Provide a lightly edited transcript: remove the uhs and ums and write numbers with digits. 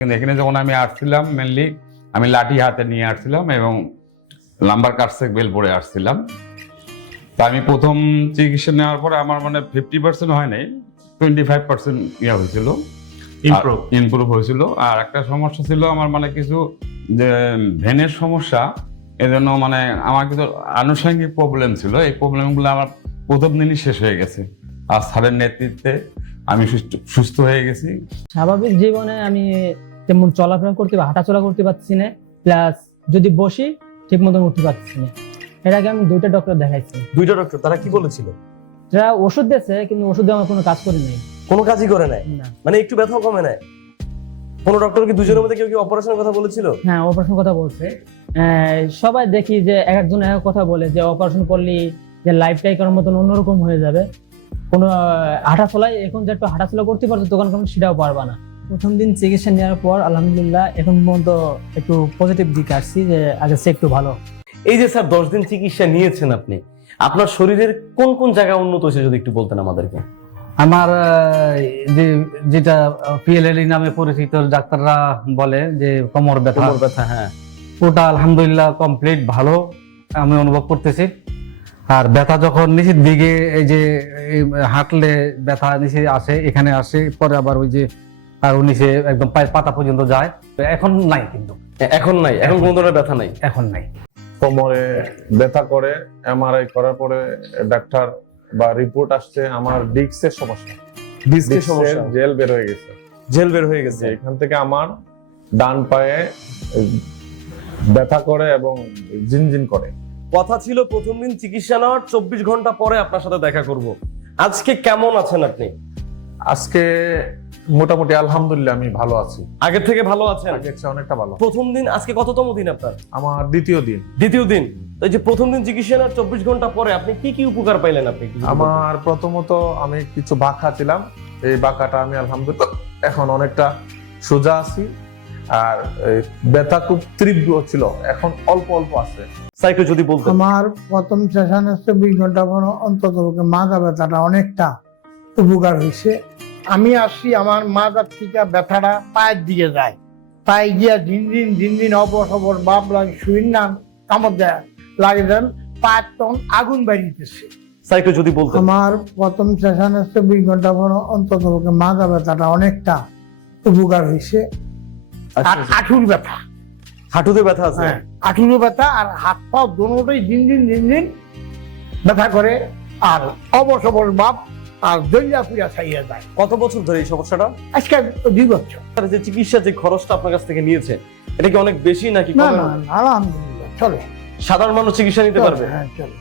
এখানে যখন আমি আসছিলাম মেনলি আমি লাঠি হাতে নিয়ে আসছিলাম এবং লাম্বার কাটসেক বেল পরে আসছিলাম। তা আমি প্রথম চিকিৎসা নেওয়ার পরে আমার মানে 50% হয় নাই, 25% ইয়া হয়েছিল, ইমপ্রুভ হয়েছিল। আর একটা সমস্যা ছিল আমার মানে কিছু যে ভেনের সমস্যা, এজন্য মানে আমার কিছু আনুষঙ্গিক প্রবলেম ছিল। এই প্রবলেমগুলো আমার প্রথম দিনই শেষ হয়ে গেছে। আর স্যারের নেতৃত্বে আমি সুস্থ হয়ে গেছি। স্বাভাবিক জীবনে আমি তেমন চলাফেরা করতে বা হাঁটাচলা করতে পারছি না, প্লাস যদি বসি ঠিক মতন উঠতে পারছি না। এর আগে আমি 2টা ডক্টর দেখাইছি। 2টা ডক্টর, তারা কি বলেছিল? যারা ওষুধ দিয়েছে, কিন্তু ওষুধ দিয়ে আমার কোনো কাজ করে নাই। কোনো কাজই করে নাই? না। মানে একটু ব্যথাও কমে নাই? কোন ডক্টর কি দুজনের মধ্যে কেউ কি অপারেশনের কথা বলেছিল? হ্যাঁ, অপারেশন কথা বলছে। সবাই দেখি যে একজন এক কথা বলে যে অপারেশন করলে যে লাইফটাই কারোর মতন অন্যরকম হয়ে যাবে। কোনো হাঁটাচলাই এখন যে একটু হাঁটাচলা করতে পারছো তখন কোনো সেটাও পারবা না। প্রথম দিন চিকিৎসা নেওয়ার পর আলহামদুলিল্লাহ এখন পর্যন্ত একটু পজিটিভ দিকে আসছি, যে আগে সে একটু ভালো। এই যে স্যার 10 দিন চিকিৎসা নিয়েছেন আপনি, আপনার শরীরের কোন কোন জায়গা উন্নত হয়েছে যদি একটু বলতেন আমাদেরকে। আমার যেটা পিএলএলই নামে পরিচিত ডাক্তাররা বলে যে কোমর ব্যথা, হ্যাঁ, ওটা আলহামদুলিল্লাহ কমপ্লিট ভালো আমি অনুভব করতেছি। আর ব্যথা যখন নিচের দিকে এই যে হাঁটলে ব্যথা নিচে আসে, এখানে আসে, পরে আবার ওই যে আর নিচে একদম পায়ের পাতা পর্যন্ত যায়। এখন নাই, কিন্তু এখন নাই, এখন কোন ধরনের ব্যথা নাই? এখন নাই। কোমরে ব্যথা করে এমআরআই করার পরে ডাক্তার বা রিপোর্ট আসছে আমার ডিস্কের সমস্যা, ডিস্কের সমস্যা, জেল বের হয়ে গেছে। জেল বের হয়ে গেছে। এখান থেকে আমার ডান পায়ে ব্যথা করে এবং জিনজিন করে। কথা ছিল প্রথম দিন চিকিৎসা নেওয়ার 24 ঘন্টা পরে আপনার সাথে দেখা করব। আজকে কেমন আছেন আপনি? আজকে মোটামুটি আলহামদুলিল্লাহ আমি ভালো আছি। আগের থেকে ভালো আছেন? আগের চেয়ে অনেকটা ভালো। প্রথম দিন, আজকে কততম দিন আপনার? আমার দ্বিতীয় দিন। দ্বিতীয় দিন। এই যে প্রথম দিন চিকিৎসা নেওয়ার 24 ঘন্টা পরে আপনি কি কি উপকার পাইলেন? আপনি আমার প্রথমত আমি কিছু বাঁকা ছিলাম, এই বাঁকাটা আমি আলহামদুলিল্লাহ এখন অনেকটা সোজা আছি। আর ব্যথা খুব তীব্র ছিল, এখন অল্প অল্প আছে। সাইকেল যদি বলতেন। আমার প্রথম সেশনে 24 ঘন্টা পর অন্তত মাজা ব্যথাটা অনেকটা উপকার হয়েছে। আমি আসি আমার মাজা থেকে ব্যথাটা পায়ের দিকে যায়, পায়ে গিয়া দিন অপর খবর বাপ লাগে, শুই না কামড় দেয় লাগে, দেন পায়ের তখন আগুন বাড়িতেছে। সাইকেল যদি বলতেন। আমার প্রথম সেশনে 24 ঘন্টা পর অন্তত মাজা ব্যথাটা অনেকটা উপকার হয়েছে। আর হাঁটুর ব্যথা, হাঁটুতে ব্যথা আছে? হ্যাঁ, হাঁটুর ব্যথা আর হাত পা দোনোটাই দিন ব্যথা করে, আর অবসবর বাপ আর দলিয়া পুরা ছাইয়া যায়। কত বছর ধরে এই সমস্যাটা? আজকে 2 বছর। যে চিকিৎসা যে খরচটা আপনার কাছ থেকে নিয়েছে, এটা কি অনেক বেশি নাকি না কম? না, আলহামদুলিল্লাহ চলে, সাধারণ মানুষ চিকিৎসা নিতে পারবে? হ্যাঁ চলে।